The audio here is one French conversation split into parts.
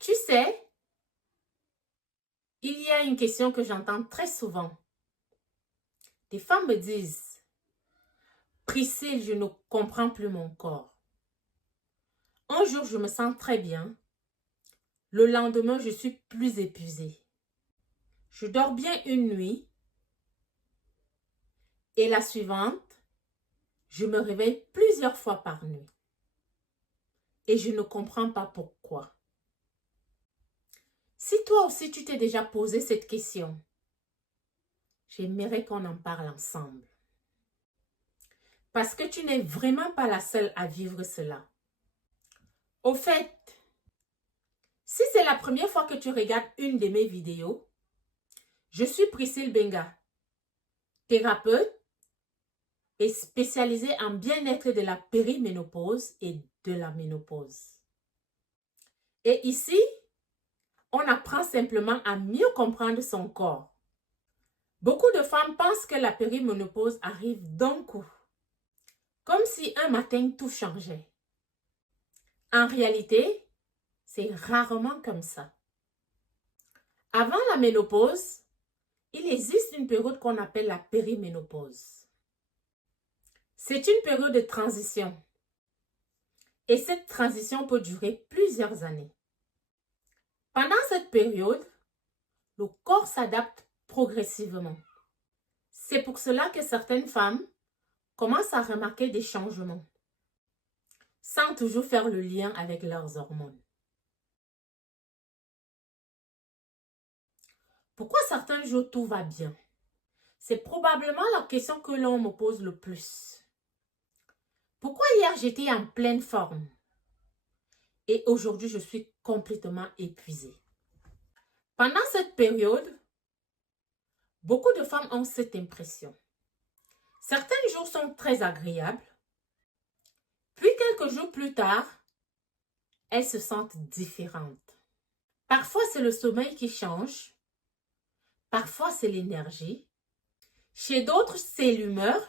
Tu sais, il y a une question que j'entends très souvent. Des femmes me disent, Priscille, je ne comprends plus mon corps. Un jour, je me sens très bien. Le lendemain, je suis plus épuisée. Je dors bien une nuit. Et la suivante, je me réveille plusieurs fois par nuit. Et je ne comprends pas pourquoi. Si toi aussi tu t'es déjà posé cette question, j'aimerais qu'on en parle ensemble. Parce que tu n'es vraiment pas la seule à vivre cela. Au fait, si c'est la première fois que tu regardes une de mes vidéos, je suis Priscille Benga, thérapeute et spécialisée en bien-être de la périménopause et de la ménopause. Et ici, on apprend simplement à mieux comprendre son corps. Beaucoup de femmes pensent que la périménopause arrive d'un coup, comme si un matin tout changeait. En réalité, c'est rarement comme ça. Avant la ménopause, il existe une période qu'on appelle la périménopause. C'est une période de transition. Et cette transition peut durer plusieurs années. Pendant cette période, le corps s'adapte progressivement. C'est pour cela que certaines femmes commencent à remarquer des changements, sans toujours faire le lien avec leurs hormones. Pourquoi certains jours tout va bien? C'est probablement la question que l'on me pose le plus. Pourquoi hier j'étais en pleine forme et aujourd'hui je suis complètement épuisée? Pendant cette période, beaucoup de femmes ont cette impression. Certains jours sont très agréables, puis quelques jours plus tard, elles se sentent différentes. Parfois, c'est le sommeil qui change, parfois, c'est l'énergie. Chez d'autres, c'est l'humeur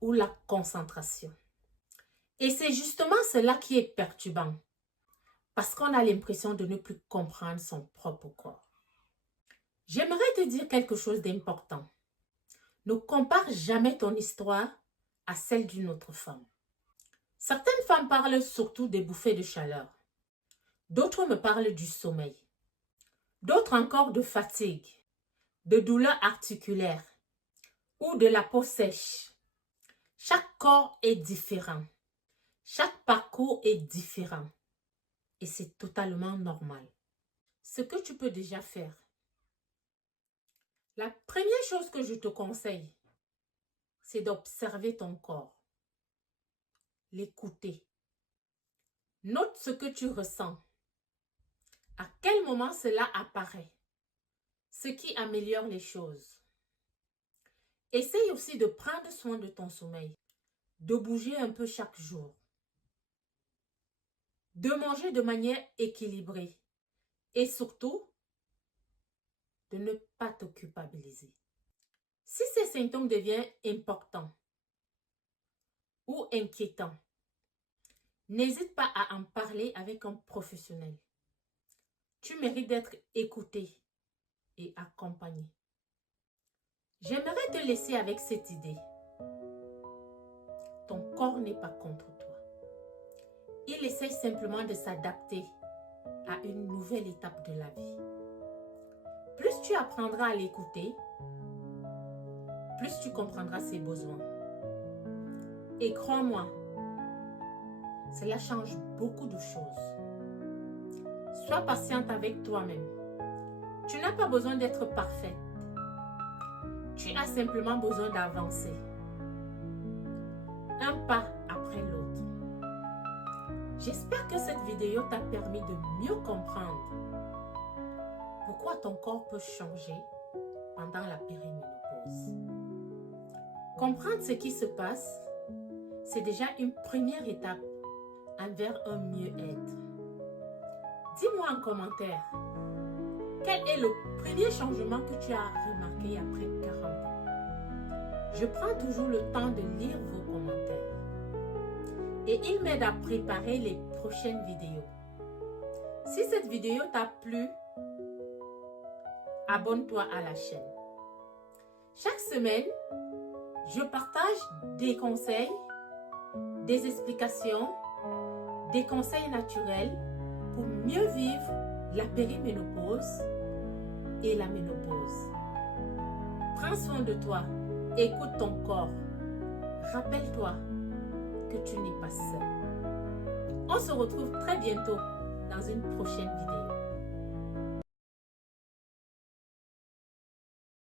ou la concentration. Et c'est justement cela qui est perturbant, parce qu'on a l'impression de ne plus comprendre son propre corps. J'aimerais te dire quelque chose d'important. Ne compare jamais ton histoire à celle d'une autre femme. Certaines femmes parlent surtout des bouffées de chaleur. D'autres me parlent du sommeil. D'autres encore de fatigue, de douleurs articulaires ou de la peau sèche. Chaque corps est différent. Chaque parcours est différent. Et c'est totalement normal. Ce que tu peux déjà faire. La première chose que je te conseille, c'est d'observer ton corps. L'écouter. Note ce que tu ressens. À quel moment cela apparaît? Ce qui améliore les choses. Essaye aussi de prendre soin de ton sommeil, de bouger un peu chaque jour, de manger de manière équilibrée et surtout, de ne pas te culpabiliser. Si ces symptômes deviennent importants ou inquiétants, n'hésite pas à en parler avec un professionnel. Tu mérites d'être écouté et accompagné. J'aimerais te laisser avec cette idée. Ton corps n'est pas contre toi. Il essaye simplement de s'adapter à une nouvelle étape de la vie. Plus tu apprendras à l'écouter, plus tu comprendras ses besoins. Et crois-moi, cela change beaucoup de choses. Sois patiente avec toi-même. Tu n'as pas besoin d'être parfaite. Tu as simplement besoin d'avancer. Un pas après l'autre. J'espère que cette vidéo t'a permis de mieux comprendre pourquoi ton corps peut changer pendant la périménopause. Comprendre ce qui se passe, c'est déjà une première étape envers un mieux-être. Dis-moi en commentaire, quel est le premier changement que tu as remarqué après 40 ans? Je prends toujours le temps de lire vos commentaires et il m'aide à préparer les prochaines vidéos. Si cette vidéo t'a plu, abonne-toi à la chaîne. Chaque semaine, je partage des conseils, des explications, des conseils naturels pour mieux vivre la périménopause et la ménopause. Prends soin de toi, écoute ton corps. Rappelle-toi que tu n'es pas seul. On se retrouve très bientôt dans une prochaine vidéo.